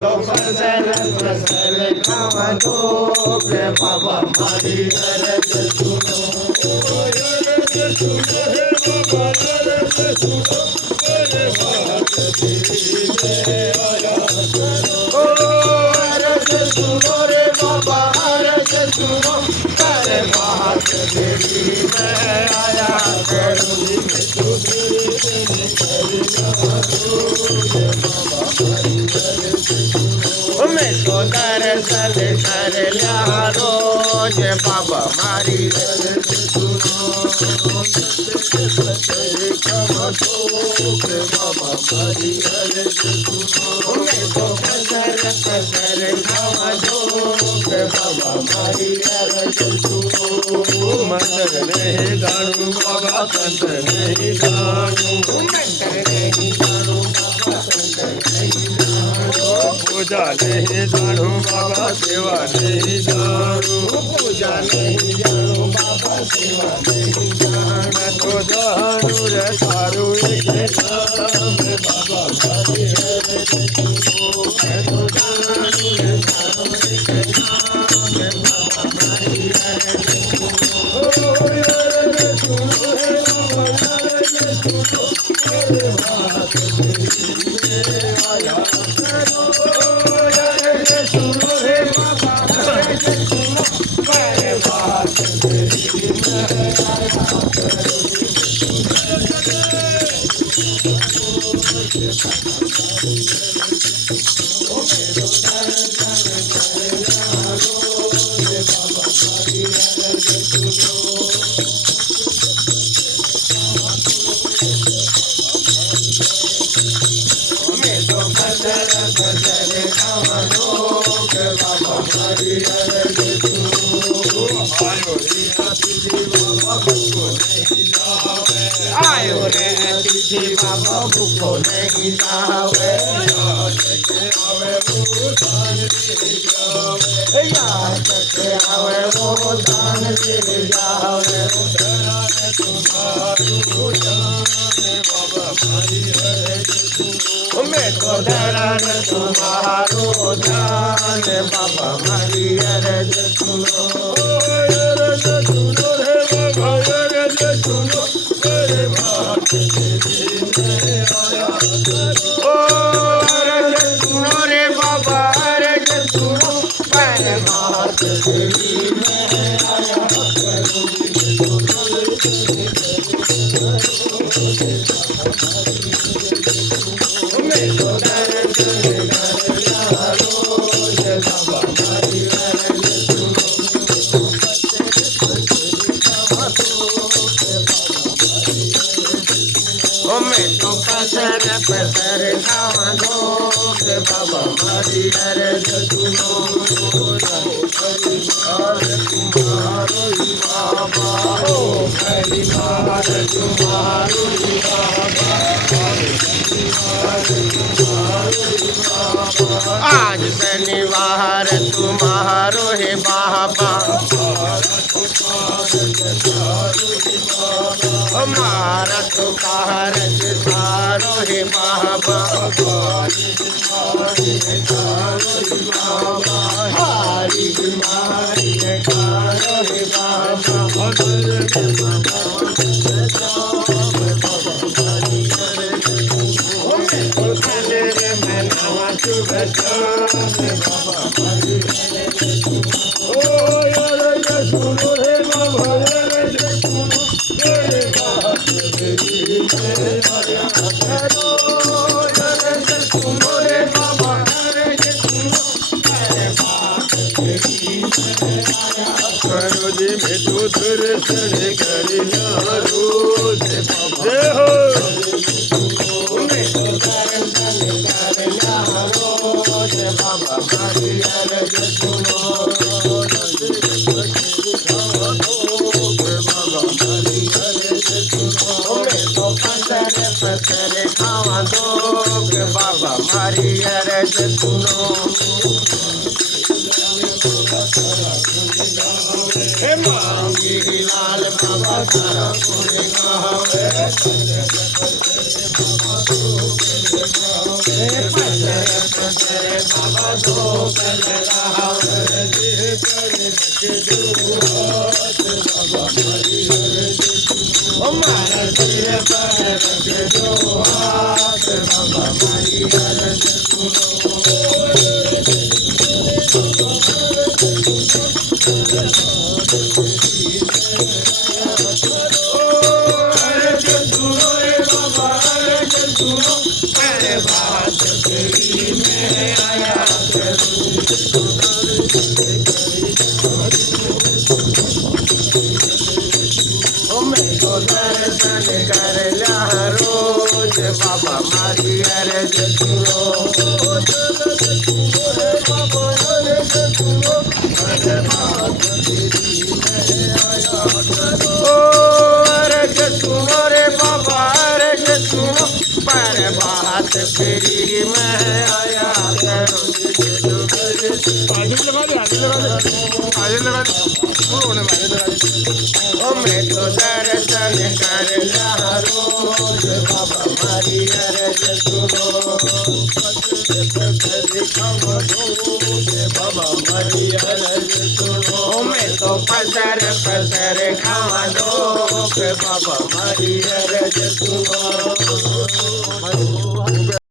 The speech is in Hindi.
Pasar खावतो के बाबा मारी अरज सुनो अरज सुनो हे बाबा अरज सुनो अरे बात तेरी में आया ओ अरज सुनो रे बाबा अरज सुनो अरे बात तेरी में आया करूँगी तू तेरी मैं तो दर्शन कर लिया रोज बाबा मारी बाबा मारी मैं तो पसर खावा दो बाबा मारी मंत्र नहीं जानू बाबा तंत्र नहीं जानू मंत्र नहीं जानू बाबा तंत्र नहीं जानू पूजा नहीं जानू बाबा सेवा नहीं जानू पूजा नहीं जानू बाबा सेवा नहीं जानू तो जानू रे सारू एक नाम बाबा मारी रे तो जानू रे सारू एक नाम बाबा मारी रे ओ रे सुनो रे बाबा रे सुनो रे बात तेरी आया आयो रे तिथि बाबा भूखो नहीं जावे याद के आवे वो दान दे जावे मैं तो धरन तुम्हारो जान बाबा मारी अरज सुनो अरज सुनो रे बाबा अरज सुनो अरे बात तेरी में आया ओ अरज सुनो रे बाबा अरज सुनो अरे बात तेरी में आया मैं तो दर्द बाबा मारी अरज सुनो मैं तो पसर खावा दो बाबा मारी अरज सुनो परिवार तुम्हारो ही बाबा ओ परिवार तुम्हारो ही बाबा आज शनिवार तुम्हारो है बाबा हमारा तो कारज सारो है बाबा हारी बीमारी है कारो है बाबा सुनो रे बाबा सुनो रे बात तेरी सुनो रे बाबा करो जी में तू दर्शन करिया रोज जय हो बाबा मारी अरज सुनो पसर खावा दो बाबा मारी अरज सुनो हे मांगी पंढरी लाल बाबा तारा गुण गावे पंढरे पंढरे बाबा धोक लगावे बाबा ओ मारा सिर पर रख दो हाथ बाबा मारी अर्ज दर्शन कर ला रोज बाबा मारी अर्ज सुनो अर्ज सुनो रे बाबा अर्ज सुनो पर बात तेरी में आया करो मैं तो दर्शन कर ला रोज बाबा मारी अर्ज सुनो बाबा मारी अर्ज सुनो मैं तो पसर पसर खावा दो बाबा